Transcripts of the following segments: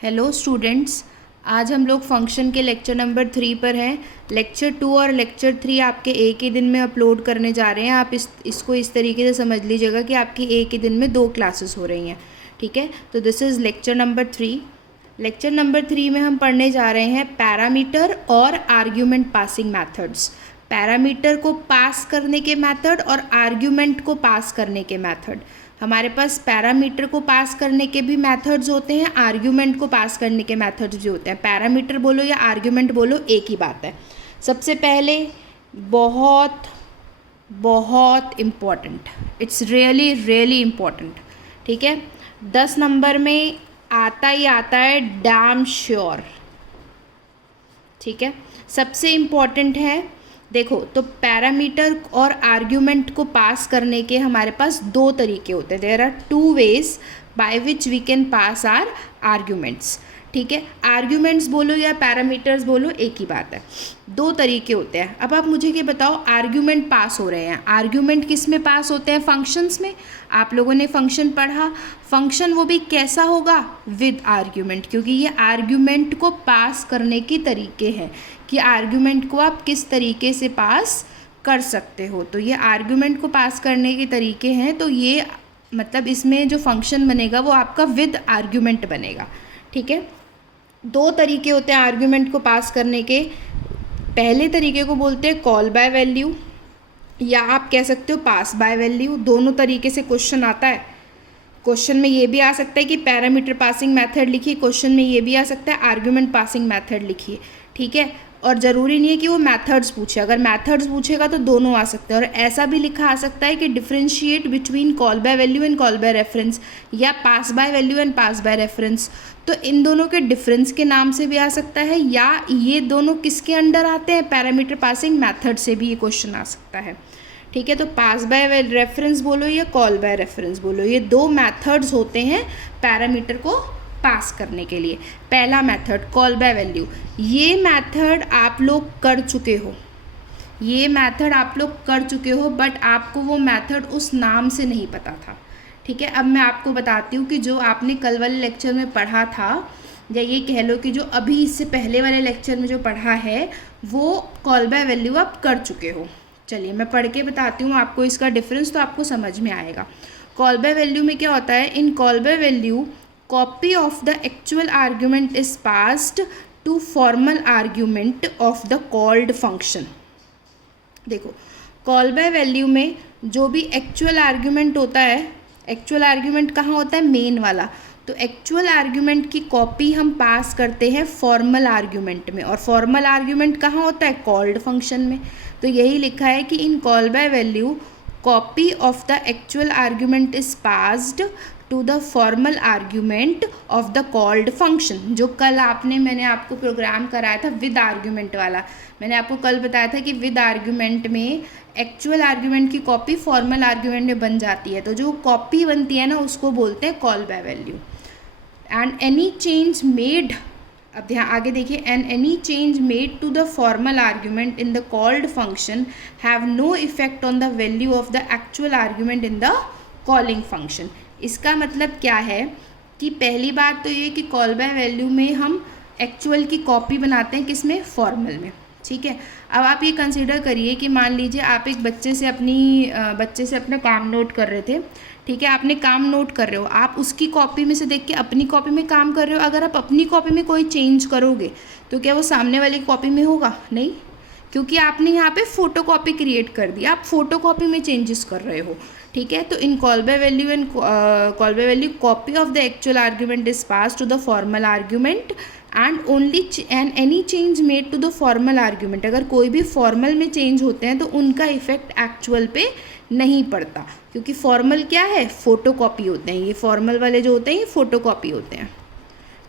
Hello students, आज हम लोग फंक्शन के लेक्चर नंबर 3 पर हैं। लेक्चर 2 और लेक्चर 3 आपके एक ही दिन में अपलोड करने जा रहे हैं। आप इसको इस तरीके से समझ लीजिएगा कि आपकी एक ही दिन में 2 क्लासेस हो रही हैं। ठीक है, तो this is lecture number 3। Lecture number 3 में हम पढ़ने जा रहे हैं पैरामीटर और आर्ग्यूमेंट पासिंग मैथड्स। पैरामीटर को पास करने के मेथड और आर्ग्यूमेंट को पास करने के मेथड। हमारे पास पैरामीटर को पास करने के भी मेथड्स होते हैं, आर्ग्यूमेंट को पास करने के मेथड्स भी होते हैं। पैरामीटर बोलो या आर्ग्यूमेंट बोलो, एक ही बात है। सबसे पहले बहुत बहुत important, it's really really important. ठीक है, 10 नंबर में आता ही आता है, डैम श्योर। ठीक है, सबसे इम्पॉर्टेंट है। देखो, तो पैरामीटर और आर्ग्यूमेंट को पास करने के हमारे पास 2 तरीके होते हैं। There are 2 ways by which we can pass our arguments. ठीक है, आर्ग्यूमेंट्स बोलो या पैरामीटर्स बोलो, एक ही बात है। 2 तरीके होते हैं। अब आप मुझे ये बताओ, आर्ग्यूमेंट पास हो रहे हैं, आर्ग्यूमेंट किस में पास होते हैं? फंक्शंस में। आप लोगों ने फंक्शन पढ़ा, फंक्शन वो भी कैसा होगा? विद आर्ग्यूमेंट, क्योंकि ये आर्ग्यूमेंट को पास करने के तरीके हैं कि आर्ग्यूमेंट को आप किस तरीके से पास कर सकते हो। तो ये आर्ग्यूमेंट को पास करने के तरीके हैं। तो ये मतलब इसमें जो फंक्शन बनेगा वो आपका विद आर्ग्यूमेंट बनेगा। ठीक है, 2 तरीके होते हैं आर्ग्यूमेंट को पास करने के। पहले तरीके को बोलते हैं कॉल बाय वैल्यू, या आप कह सकते हो पास बाय वैल्यू। दोनों तरीके से क्वेश्चन आता है। क्वेश्चन में ये भी आ सकता है कि पैरामीटर पासिंग मेथड लिखिए, क्वेश्चन में ये भी आ सकता है आर्ग्यूमेंट पासिंग मेथड लिखिए। ठीक है, और ज़रूरी नहीं है कि वो मेथड्स पूछे, अगर मेथड्स पूछेगा तो दोनों आ सकते हैं। और ऐसा भी लिखा आ सकता है कि differentiate between call by value and call by reference, या pass by value and pass by reference. तो इन दोनों के डिफरेंस के नाम से भी आ सकता है, या ये दोनों किसके अंडर आते हैं? पैरामीटर पासिंग मेथड से भी ये क्वेश्चन आ सकता है। ठीक है, तो पास बाय रेफरेंस बोलो या कॉल बाय रेफरेंस बोलो, ये 2 मेथड्स होते हैं पैरामीटर को पास करने के लिए। पहला मेथड कॉल बाय वैल्यू, ये मेथड आप लोग कर चुके हो, ये मेथड आप लोग कर चुके हो, बट आपको वो मेथड उस नाम से नहीं पता था। ठीक है, अब मैं आपको बताती हूँ कि जो आपने कल वाले लेक्चर में पढ़ा था, या ये कह लो कि जो अभी इससे पहले वाले लेक्चर में जो पढ़ा है वो कॉल बाय वैल्यू आप कर चुके हो। चलिए मैं पढ़ के बताती हूँ आपको इसका डिफरेंस, तो आपको समझ में आएगा। कॉल बाय वैल्यू में क्या होता है? In call by value copy of the actual argument is passed to formal argument of the called function। देखो, कॉल बाय वैल्यू में जो भी एक्चुअल आर्ग्यूमेंट होता है, एक्चुअल आर्ग्यूमेंट कहाँ होता है? मेन वाला। तो एक्चुअल आर्ग्यूमेंट की कॉपी हम पास करते हैं फॉर्मल आर्ग्यूमेंट में, और फॉर्मल आर्ग्यूमेंट कहाँ होता है? कॉल्ड फंक्शन में। तो यही लिखा है कि in call by value copy of the actual argument is passed to the formal argument of the called function. जो कल मैंने आपको प्रोग्राम कराया था विद आर्ग्यूमेंट वाला, मैंने आपको कल बताया था कि विद आर्ग्यूमेंट में एक्चुअल आर्ग्यूमेंट की कॉपी फॉर्मल आर्ग्यूमेंट में बन जाती है। तो जो कॉपी बनती है ना, उसको बोलते हैं call by value. And any change made, अब ध्यान आगे देखिए, and any change made to the formal argument in the called function have no effect on the value of the actual argument in the calling function. इसका मतलब क्या है कि पहली बात तो ये कि कॉल बाय वैल्यू में हम एक्चुअल की कॉपी बनाते हैं, किसमें? फॉर्मल में। ठीक है, अब आप ये कंसीडर करिए कि मान लीजिए आप एक बच्चे से अपना काम नोट कर रहे थे। ठीक है, आपने काम नोट कर रहे हो, आप उसकी कॉपी में से देख के अपनी कॉपी में काम कर रहे हो। अगर आप अपनी कॉपी में कोई चेंज करोगे तो क्या वो सामने वाली कॉपी में होगा? नहीं, क्योंकि आपने यहाँ पे फोटो कॉपी क्रिएट कर दी, आप फोटो कॉपी में चेंजेस कर रहे हो। ठीक है, तो in call by value and call by value copy of the actual argument is pass to the formal argument and only and any change made to the formal argument. अगर कोई भी फॉर्मल में चेंज होते हैं तो उनका effect actual पे नहीं पड़ता, क्योंकि फॉर्मल क्या है? फोटो कॉपी होते हैं। ये फॉर्मल वाले जो होते हैं ये फोटो कॉपी होते हैं।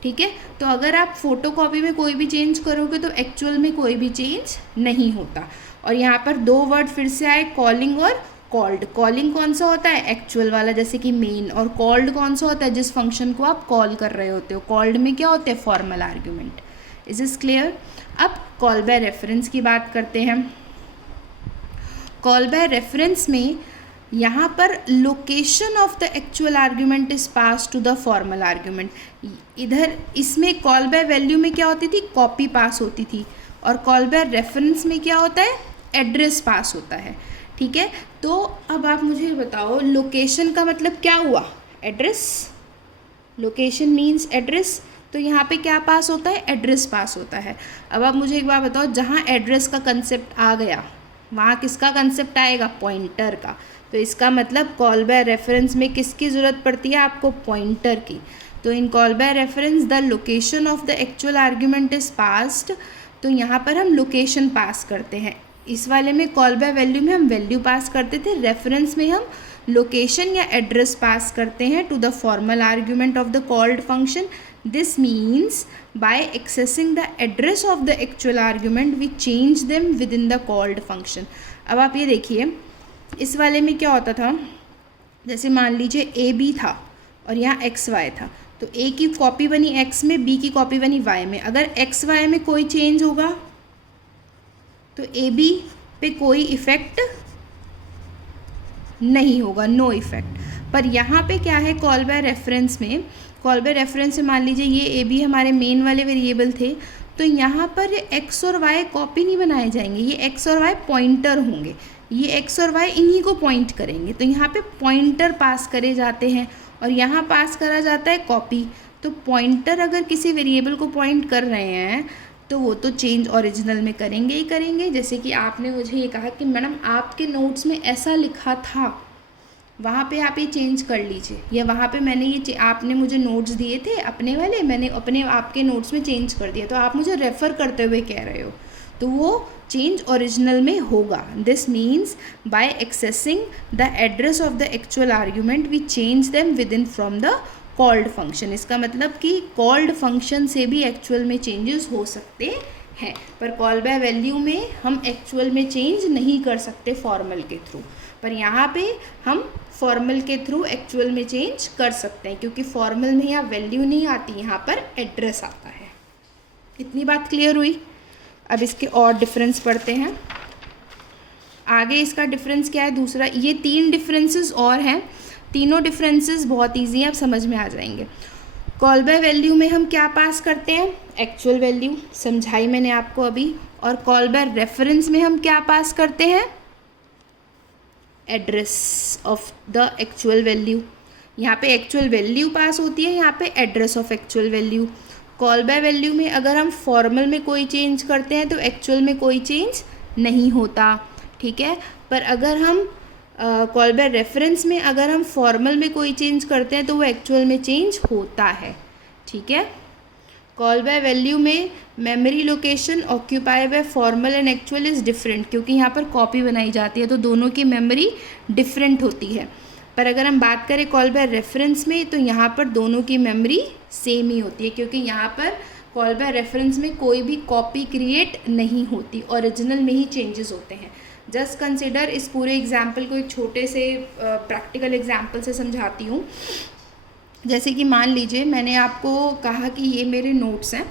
ठीक है, तो अगर आप फोटो कॉपी में कोई भी चेंज करोगे तो एक्चुअल में कोई भी चेंज नहीं होता। और यहाँ पर 2 वर्ड फिर से आए, कॉलिंग और कॉल्ड। कॉलिंग कौन सा होता है? एक्चुअल वाला, जैसे कि मेन। और कॉल्ड कौन सा होता है? जिस फंक्शन को आप कॉल कर रहे होते हो। कॉल्ड में क्या होते हैं? Formal argument. Is is clear? अब कॉल बाय रेफरेंस की बात करते हैं। कॉल बाय रेफरेंस में यहाँ पर location of the actual argument is pass to the formal argument. इधर इसमें कॉल बाय वैल्यू में क्या होती थी, कॉपी पास होती थी, और कॉल बाय रेफरेंस में क्या होता है, एड्रेस पास होता है। ठीक है, तो अब आप मुझे बताओ लोकेशन का मतलब क्या हुआ, एड्रेस। लोकेशन मीन्स एड्रेस, तो यहाँ पे क्या पास होता है, एड्रेस पास होता है। अब आप मुझे एक बात बताओ, जहाँ एड्रेस का कंसेप्ट आ गया वहाँ किसका कंसेप्ट आएगा, पॉइंटर का। तो इसका मतलब कॉल बाय रेफरेंस में किसकी ज़रूरत पड़ती है आपको, पॉइंटर की। तो in call by reference the location of the actual argument is passed, तो यहाँ पर हम लोकेशन पास करते हैं। इस वाले में कॉल बाय वैल्यू में हम वैल्यू पास करते थे, रेफरेंस में हम लोकेशन या एड्रेस पास करते हैं to the formal argument of the called function. This means by accessing the address of the actual argument we change them within the called function। अब आप ये देखिए, इस वाले में क्या होता था, जैसे मान लीजिए ए बी था और यहाँ एक्स वाई था, तो ए की कॉपी बनी एक्स में, बी की कॉपी बनी वाई में। अगर एक्स वाई में कोई चेंज होगा तो ए बी पे कोई इफ़ेक्ट नहीं होगा, नो इफ़ेक्ट। पर यहाँ पे क्या है, कॉल बाय रेफरेंस में, कॉल बाय रेफरेंस से मान लीजिए ये ए बी हमारे मेन वाले वेरिएबल थे, तो यहाँ पर एक्स और वाई कॉपी नहीं बनाए जाएंगे, ये एक्स और वाई पॉइंटर होंगे, ये एक्स और वाई इन्हीं को पॉइंट करेंगे। तो यहाँ पे पॉइंटर पास करे जाते हैं और यहाँ पास करा जाता है कॉपी। तो पॉइंटर अगर किसी वेरिएबल को पॉइंट कर रहे हैं तो वो तो चेंज ओरिजिनल में करेंगे ही करेंगे। जैसे कि आपने मुझे ये कहा कि मैडम आपके नोट्स में ऐसा लिखा था, वहाँ पे आप ये चेंज कर लीजिए, या वहाँ पे मैंने ये आपने मुझे नोट्स दिए थे अपने वाले, मैंने अपने आपके नोट्स में चेंज कर दिया, तो आप मुझे रेफ़र करते हुए कह रहे हो, तो वो चेंज ओरिजिनल में होगा। This means by accessing the address of the actual argument we change them within from the called function. इसका मतलब कि कॉल्ड फंक्शन से भी एक्चुअल में चेंजेस हो सकते हैं, पर कॉल बाय वैल्यू में हम एक्चुअल में चेंज नहीं कर सकते फॉर्मल के थ्रू, पर यहाँ पे हम फॉर्मल के थ्रू एक्चुअल में चेंज कर सकते हैं, क्योंकि फॉर्मल में यहाँ वैल्यू नहीं आती, यहाँ पर एड्रेस आता है। इतनी बात क्लियर हुई। अब इसके और डिफरेंस पढ़ते हैं। आगे इसका डिफरेंस क्या है दूसरा, ये 3 डिफरेंसेस और हैं, तीनों डिफरेंसेस बहुत ईजी हैं, आप समझ में आ जाएंगे। कॉल बाय वैल्यू में हम क्या पास करते हैं, एक्चुअल वैल्यू, समझाई मैंने आपको अभी। और कॉल बाय रेफरेंस में हम क्या पास करते हैं, address of the actual value. यहाँ पे एक्चुअल वैल्यू पास होती है, यहाँ पे address of actual value. Call by value में अगर हम फॉर्मल में कोई चेंज करते हैं तो एक्चुअल में कोई चेंज नहीं होता, ठीक है। पर अगर हम कॉल बाय रेफरेंस में अगर हम फॉर्मल में कोई चेंज करते हैं तो वो एक्चुअल में चेंज होता है, ठीक है। कॉल बाय वैल्यू में memory location occupy by formal and actual is different, क्योंकि यहाँ पर कॉपी बनाई जाती है तो दोनों की मेमोरी डिफरेंट होती है। पर अगर हम बात करें कॉल बाय रेफरेंस में तो यहाँ पर दोनों की मेमोरी सेम ही होती है, क्योंकि यहाँ पर कॉल बाय रेफरेंस में कोई भी कॉपी क्रिएट नहीं होती, ओरिजिनल में ही चेंजेस होते हैं। जस्ट कंसिडर, इस पूरे एग्जाम्पल को एक छोटे से प्रैक्टिकल एग्जाम्पल से समझाती हूँ। जैसे कि मान लीजिए मैंने आपको कहा कि ये मेरे नोट्स हैं,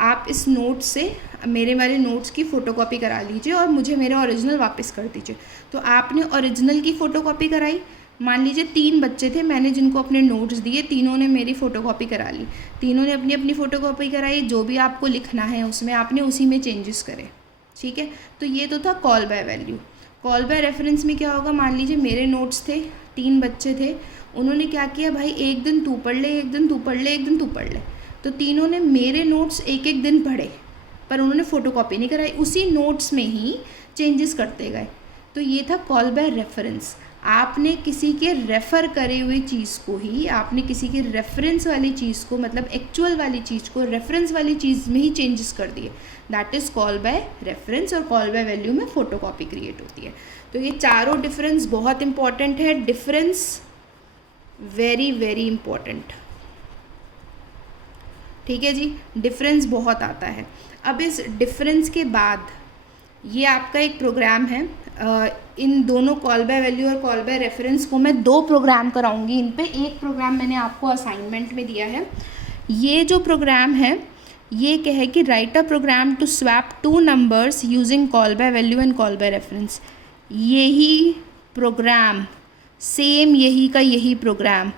आप इस नोट से मेरे वाले नोट्स की फ़ोटोकॉपी करा लीजिए और मुझे मेरा ओरिजिनल वापस कर दीजिए। तो आपने ओरिजिनल की फ़ोटोकॉपी कराई, मान लीजिए 3 बच्चे थे मैंने जिनको अपने नोट्स दिए, तीनों ने मेरी फ़ोटोकॉपी करा ली, तीनों ने अपनी अपनी फ़ोटोकॉपी कराई, जो भी आपको लिखना है उसमें आपने उसी में चेंजेस करे, ठीक है। तो ये तो था call by value. Call by reference में क्या होगा, मान लीजिए मेरे नोट्स थे, 3 बच्चे थे, उन्होंने क्या किया, भाई एक दिन तू पढ़ ले, एक दिन तू पढ़ ले, एक दिन तू पढ़ ले, तो तीनों ने मेरे नोट्स एक एक दिन पढ़े, पर उन्होंने फ़ोटोकॉपी नहीं कराई, उसी नोट्स में ही चेंजेस करते गए। तो ये था कॉल बाय रेफरेंस। आपने किसी के रेफ़र करे हुई चीज़ को ही, आपने किसी की रेफरेंस वाली चीज़ को, मतलब एक्चुअल वाली चीज़ को रेफरेंस वाली चीज़ में ही चेंजेस कर दिए, that is call by reference. और कॉल बाय वैल्यू में फ़ोटोकॉपी क्रिएट होती है। तो ये चारों डिफरेंस बहुत इंपॉर्टेंट है, डिफरेंस वेरी वेरी इंपॉर्टेंट, ठीक है जी। डिफरेंस बहुत आता है। अब इस डिफरेंस के बाद ये आपका एक प्रोग्राम है, इन दोनों कॉल बाय वैल्यू और कॉल बाय रेफरेंस को मैं 2 प्रोग्राम कराऊंगी इन पे। एक प्रोग्राम मैंने आपको असाइनमेंट में दिया है। ये जो प्रोग्राम है ये कहे कि write a program to swap 2 numbers using call by value and call by reference. यही प्रोग्राम सेम यही का यही प्रोग्राम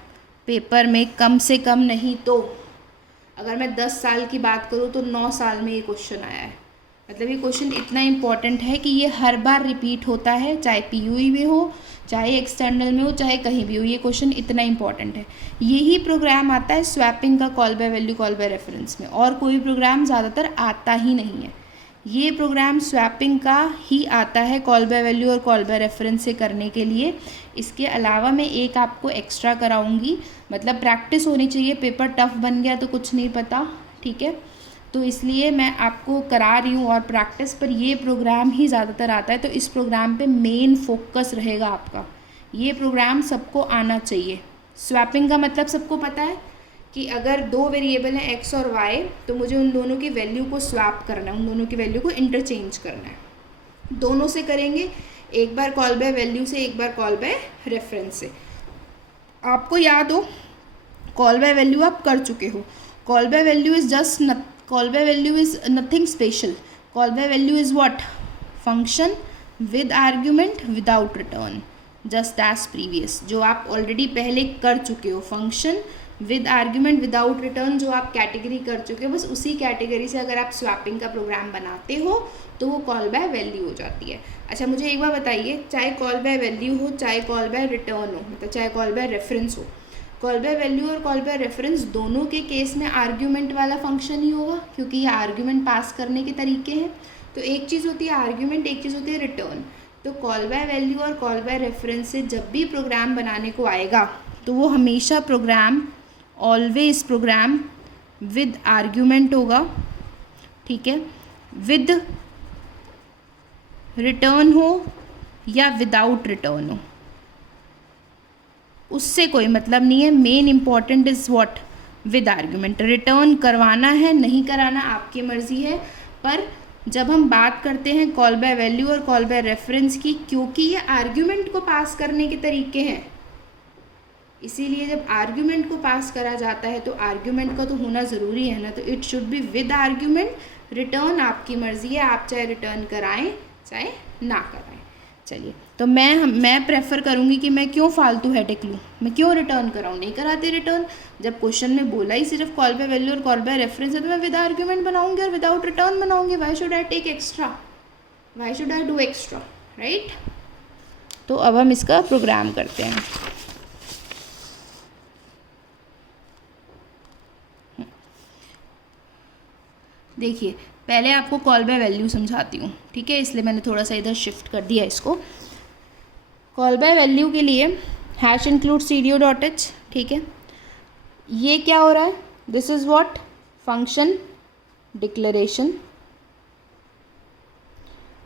पेपर में कम से कम नहीं तो अगर मैं 10 साल की बात करूँ तो 9 साल में ये क्वेश्चन आया है। मतलब ये क्वेश्चन इतना इम्पॉर्टेंट है कि ये हर बार रिपीट होता है, चाहे पीयूई में हो, चाहे एक्सटर्नल में हो, चाहे कहीं भी हो, ये क्वेश्चन इतना इम्पॉर्टेंट है। यही प्रोग्राम आता है स्वैपिंग का call by value call by reference में, और कोई प्रोग्राम ज़्यादातर आता ही नहीं है। ये प्रोग्राम स्वैपिंग का ही आता है कॉल बाय वैल्यू और कॉल बाय रेफरेंस से करने के लिए। इसके अलावा मैं एक आपको एक्स्ट्रा कराऊंगी, मतलब प्रैक्टिस होनी चाहिए, पेपर टफ बन गया तो कुछ नहीं पता, ठीक है। तो इसलिए मैं आपको करा रही हूँ और प्रैक्टिस पर ये प्रोग्राम ही ज़्यादातर आता है, तो इस प्रोग्राम पे मेन फोकस रहेगा आपका। ये प्रोग्राम सबको आना चाहिए। स्वैपिंग का मतलब सबको पता है कि अगर दो वेरिएबल हैं एक्स और वाई, तो मुझे उन दोनों की वैल्यू को स्वैप करना है, उन दोनों की वैल्यू को इंटरचेंज करना है। दोनों से करेंगे, एक बार कॉल बाय वैल्यू से, एक बार कॉल बाय रेफरेंस से। आपको याद हो कॉल बाय वैल्यू आप कर चुके हो। Call by value is nothing special. Call by value is what? Function with argument without return, just as previous, जो आप ऑलरेडी पहले कर चुके हो। Function with argument without return जो आप कैटेगरी कर चुके हो, बस उसी कैटेगरी से अगर आप स्वैपिंग का प्रोग्राम बनाते हो तो वो कॉल बाय वैल्यू हो जाती है। अच्छा, मुझे एक बार बताइए, चाहे कॉल बाय वैल्यू हो, चाहे कॉल बाय रिटर्न हो, मतलब चाहे कॉल बाय रेफरेंस हो, कॉल बाय वैल्यू और कॉल बाय रेफरेंस दोनों के केस में आर्ग्यूमेंट वाला फंक्शन ही होगा, क्योंकि ये आर्ग्यूमेंट पास करने के तरीके हैं। तो एक चीज़ होती है आर्ग्यूमेंट, एक चीज़ होती है रिटर्न। तो कॉल बाय वैल्यू और कॉल बाय रेफरेंस से जब भी प्रोग्राम बनाने को आएगा तो वो हमेशा program, always program with argument होगा, ठीक है। विद रिटर्न हो या विदाउट रिटर्न हो, उससे कोई मतलब नहीं है। Main important is what? With argument. Return करवाना है नहीं कराना आपकी मर्ज़ी है, पर जब हम बात करते हैं कॉल बाय वैल्यू और कॉल बाय रेफरेंस की, क्योंकि ये आर्ग्यूमेंट को पास करने के तरीके हैं, इसीलिए जब आर्ग्यूमेंट को पास करा जाता है तो आर्ग्यूमेंट का तो होना ज़रूरी है ना, तो it should be with argument. Return आपकी मर्ज़ी है, आप चाहे रिटर्न कराएं चाहे ना कराएं। चलिए, तो मैं प्रेफर करूँगी कि मैं क्यों फालतू हेडेक लूँ, मैं क्यों रिटर्न कराऊँ, नहीं कराते रिटर्न। जब क्वेश्चन में बोला ही सिर्फ कॉल बाय वैल्यू और कॉल बाय रेफरेंस है, तो मैं विद आर्ग्यूमेंट बनाऊँगी और विदाउट रिटर्न बनाऊँगी। Why should I take extra, why should I do extra, right. तो अब हम इसका प्रोग्राम करते हैं। देखिए, पहले आपको कॉल बाय वैल्यू समझाती हूँ, ठीक है, इसलिए मैंने थोड़ा सा इधर शिफ्ट कर दिया इसको। कॉल बाय वैल्यू के लिए हैश इंक्लूड cdo.h, ठीक है। ये क्या हो रहा है? This is what? Function declaration.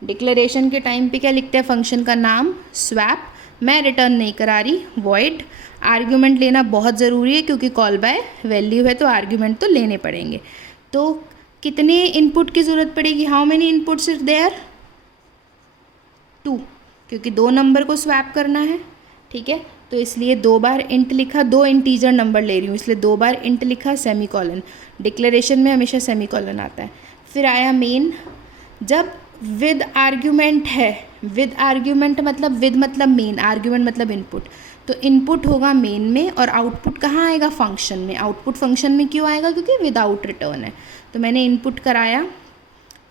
Declaration के टाइम पे क्या लिखते हैं? फंक्शन का नाम स्वैप। मैं रिटर्न नहीं करा रही, वॉइड। आर्ग्यूमेंट लेना बहुत ज़रूरी है, क्योंकि कॉल बाय वैल्यू है तो आर्ग्यूमेंट तो लेने पड़ेंगे। तो कितने इनपुट की ज़रूरत पड़ेगी? How many inputs is there? 2, क्योंकि 2 नंबर को स्वैप करना है, ठीक है। तो इसलिए 2 बार इंट लिखा, 2 इंटीजर नंबर ले रही हूँ इसलिए 2 बार इंट लिखा, सेमीकोलन। डिक्लेरेशन में हमेशा सेमीकोलन आता है। फिर आया मेन। जब विद आर्ग्यूमेंट है, विद आर्ग्यूमेंट मतलब विद मतलब मेन, आर्ग्यूमेंट मतलब इनपुट, तो इनपुट होगा मेन में और आउटपुट कहाँ आएगा? फंक्शन में। आउटपुट फंक्शन में क्यों आएगा? क्योंकि विदाउट रिटर्न है। तो मैंने इनपुट कराया,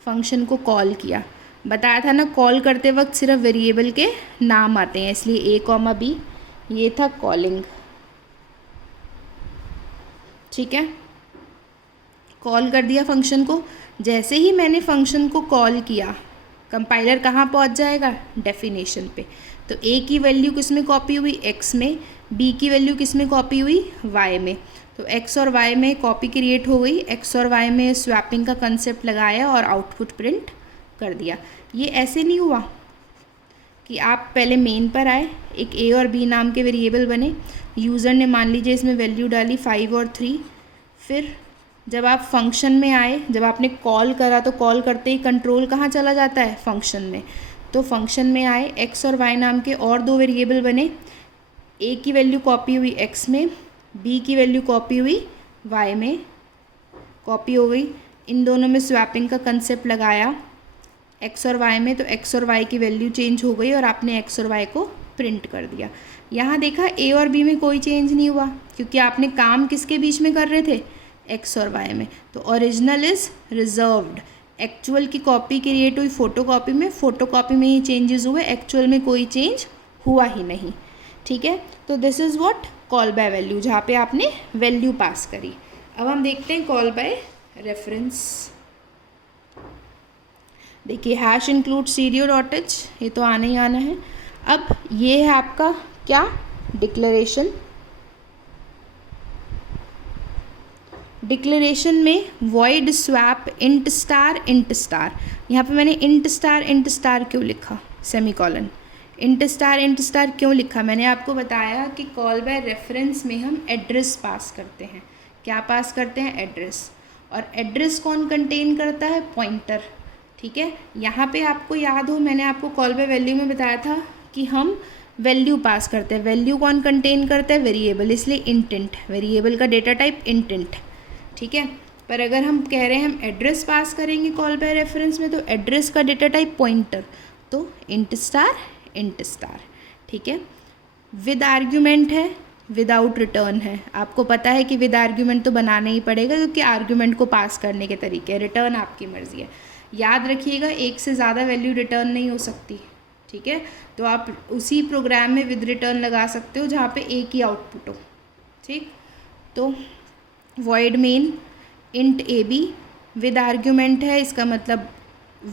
फंक्शन को कॉल किया। बताया था ना, कॉल करते वक्त सिर्फ वेरिएबल के नाम आते हैं, इसलिए a, b, ये था कॉलिंग, ठीक है। कॉल कर दिया फंक्शन को। जैसे ही मैंने फंक्शन को कॉल किया, कंपाइलर कहाँ पहुँच जाएगा? डेफिनेशन पे। तो a की वैल्यू किस में कॉपी हुई? x में। b की वैल्यू किस में कॉपी हुई? y में। तो x और y में कॉपी क्रिएट हो गई। x और y में स्वैपिंग का कंसेप्ट लगाया और आउटपुट प्रिंट कर दिया। ये ऐसे नहीं हुआ कि आप पहले मेन पर आए, एक a और b नाम के वेरिएबल बने, यूज़र ने मान लीजिए इसमें वैल्यू डाली 5 और 3, फिर जब आप फंक्शन में आए, जब आपने कॉल करा तो कॉल करते ही कंट्रोल कहाँ चला जाता है? फंक्शन में। तो फंक्शन में आए, x और y नाम के और 2 वेरिएबल बने, a की वैल्यू कॉपी हुई x में, b की वैल्यू कॉपी हुई y में, कॉपी हो गई। इन दोनों में स्वैपिंग का कंसेप्ट लगाया x और y में, तो x और y की वैल्यू चेंज हो गई और आपने x और y को प्रिंट कर दिया। यहाँ देखा ए और बी में कोई चेंज नहीं हुआ क्योंकि आपने काम किसके बीच में कर रहे थे, एक्स और वाई में। तो ओरिजिनल इज़ रिजर्व्ड। एक्चुअल की कॉपी क्रिएट हुई फोटोकॉपी में, फोटोकॉपी में ही चेंजेस हुए, एक्चुअल में कोई चेंज हुआ ही नहीं। ठीक है, तो this is what call by value, जहाँ पे आपने वैल्यू पास करी। अब हम देखते हैं कॉल बाय रेफरेंस। देखिए हैश इंक्लूड सीरियो डॉट एच, ये तो आना ही आना है। अब ये है आपका क्या, डिक्लेरेशन। डिक्लेरेशन में void swap int star int star, यहाँ पे मैंने इंट स्टार क्यों लिखा, सेमीकॉलन। इंट स्टार क्यों लिखा, मैंने आपको बताया कि कॉल बाय रेफरेंस में हम एड्रेस पास करते हैं। क्या पास करते हैं, एड्रेस। और एड्रेस कौन कंटेन करता है, पॉइंटर। ठीक है, यहाँ पे आपको याद हो मैंने आपको कॉल बाय वैल्यू में बताया था कि हम वैल्यू पास करते हैं। वैल्यू कौन कंटेन करता है, वेरिएबल, इसलिए इंटेंट, वेरिएबल का डेटा टाइप इंटेंट। ठीक है, पर अगर हम कह रहे हैं हम एड्रेस पास करेंगे कॉल बाय रेफरेंस में, तो एड्रेस का डेटा टाइप पॉइंटर, तो इंट स्टार। ठीक है, विद आर्ग्यूमेंट है, विदाउट रिटर्न है। आपको पता है कि विद आर्ग्यूमेंट तो बनाना ही पड़ेगा क्योंकि आर्ग्यूमेंट को पास करने के तरीके, रिटर्न आपकी मर्जी है। याद रखिएगा एक से ज़्यादा वैल्यू रिटर्न नहीं हो सकती। ठीक है, तो आप उसी प्रोग्राम में विद रिटर्न लगा सकते हो जहाँ पे एक ही आउटपुट हो। ठीक, तो void main int A B, with argument है, इसका मतलब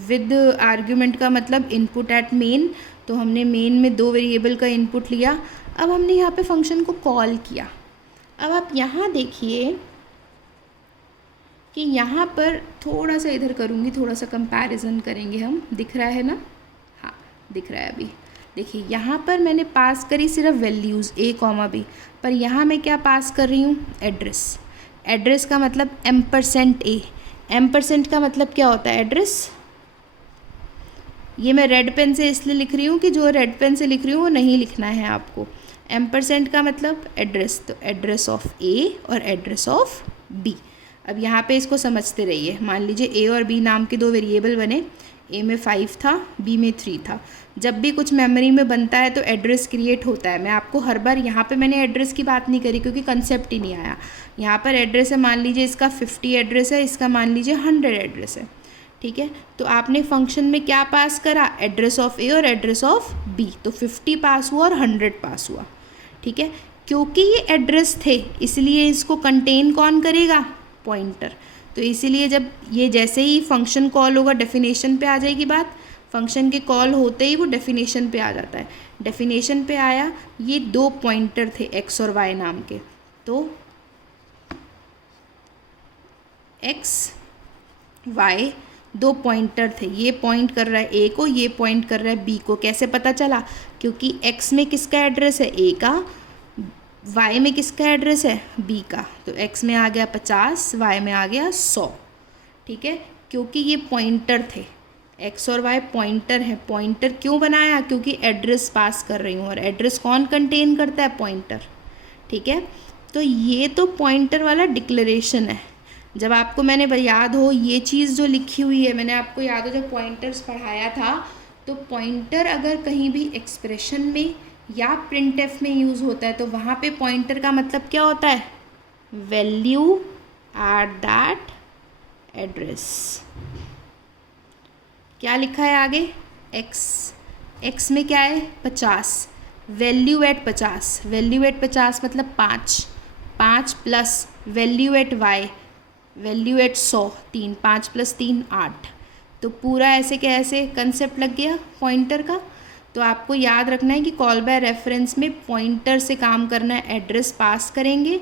विद आर्ग्यूमेंट का मतलब इनपुट एट मेन, तो हमने मेन में 2 वेरिएबल का इनपुट लिया। अब हमने यहाँ पे फंक्शन को कॉल किया। अब आप यहाँ देखिए कि यहाँ पर थोड़ा सा इधर करूँगी, थोड़ा सा कंपैरिजन करेंगे हम, दिख रहा है ना, हाँ दिख रहा है अभी। देखिए यहाँ पर मैंने पास करी सिर्फ वैल्यूज़ a, b, पर यहाँ मैं क्या पास कर रही हूँ, एड्रेस। एड्रेस का मतलब %a, %, का मतलब क्या होता है, एड्रेस। ये मैं रेड पेन से इसलिए लिख रही हूँ कि जो रेड पेन से लिख रही हूँ वो नहीं लिखना है आपको। %, का मतलब एड्रेस, तो एड्रेस ऑफ a और एड्रेस ऑफ b। अब यहाँ पे इसको समझते रहिए। मान लीजिए a और b नाम के 2 वेरिएबल बने, a में 5 था, b में 3 था। जब भी कुछ मेमोरी में बनता है तो एड्रेस क्रिएट होता है। मैं आपको हर बार यहाँ पे मैंने एड्रेस की बात नहीं करी क्योंकि कंसेप्ट ही नहीं आया। यहाँ पर एड्रेस है, मान लीजिए इसका 50 एड्रेस है, इसका मान लीजिए 100 एड्रेस है। ठीक है, तो आपने फंक्शन में क्या पास करा, एड्रेस ऑफ a और एड्रेस ऑफ b, तो 50 पास हुआ और 100 पास हुआ। ठीक है, क्योंकि ये एड्रेस थे इसलिए इसको कंटेन कौन करेगा, पॉइंटर। तो इसीलिए जब ये जैसे ही फंक्शन कॉल होगा डेफिनेशन पे आ जाएगी बात। फंक्शन के कॉल होते ही वो डेफिनेशन पे आ जाता है। डेफिनेशन पे आया, ये 2 पॉइंटर थे x और y नाम के, तो x y 2 पॉइंटर थे। ये पॉइंट कर रहा है a को, ये पॉइंट कर रहा है b को। कैसे पता चला, क्योंकि x में किसका एड्रेस है, a का, y में किसका एड्रेस है, b का। तो x में आ गया 50, y में आ गया 100। ठीक है, क्योंकि ये पॉइंटर थे, x और y पॉइंटर है। पॉइंटर क्यों बनाया, क्योंकि एड्रेस पास कर रही हूँ, और एड्रेस कौन कंटेन करता है, पॉइंटर। ठीक है, तो ये तो पॉइंटर वाला डिक्लेरेशन है। जब आपको मैंने याद हो ये चीज़ जो लिखी हुई है, मैंने आपको याद हो जब पॉइंटर्स पढ़ाया था, तो पॉइंटर अगर कहीं भी एक्सप्रेशन में या प्रिंटएफ में यूज़ होता है तो वहाँ पे पॉइंटर का मतलब क्या होता है, वैल्यू एट दैट एड्रेस। क्या लिखा है आगे, x में क्या है, 50, वैल्यू एट 50, वैल्यू एट 50 मतलब 5 plus value at y, value at 100, 3, 5 + 3 8। तो पूरा ऐसे कैसे कंसेप्ट लग गया पॉइंटर का। तो आपको याद रखना है कि कॉल बाय रेफरेंस में पॉइंटर से काम करना है। एड्रेस पास करेंगे,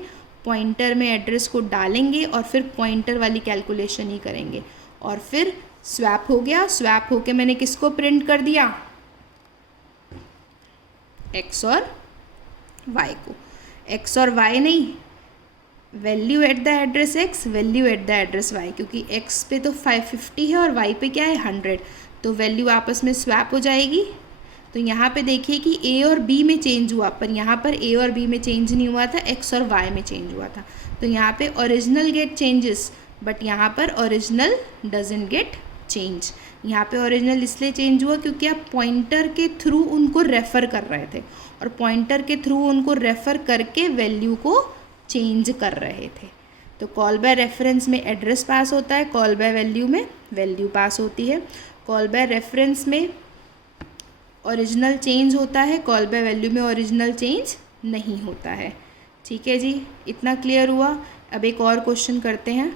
पॉइंटर में एड्रेस को डालेंगे और फिर पॉइंटर वाली कैलकुलेशन ही करेंगे, और फिर स्वैप हो गया। स्वैप होके मैंने किसको प्रिंट कर दिया, x और y को। x और y नहीं, value at the address x, value at the address y, क्योंकि x पे तो 550 है और y पे क्या है 100, तो वैल्यू आपस में स्वैप हो जाएगी। तो यहाँ पे देखिए कि a और b में चेंज हुआ, पर यहाँ पर a और b में चेंज नहीं हुआ था, x और y में चेंज हुआ था। तो यहाँ पे ओरिजिनल गेट चेंजेस, बट यहाँ पर ओरिजिनल डजंट गेट चेंज। यहाँ पे ओरिजिनल इसलिए चेंज हुआ क्योंकि आप पॉइंटर के थ्रू उनको रेफ़र कर रहे थे, और पॉइंटर के थ्रू उनको रेफ़र करके वैल्यू को चेंज कर रहे थे। तो कॉल बाय रेफरेंस में एड्रेस पास होता है, कॉल बाय वैल्यू में वैल्यू पास होती है। कॉल बाय रेफरेंस में ओरिजिनल चेंज होता है, कॉल बाय वैल्यू में ओरिजिनल चेंज नहीं होता है। ठीक है जी, इतना क्लियर हुआ। अब एक और क्वेश्चन करते हैं।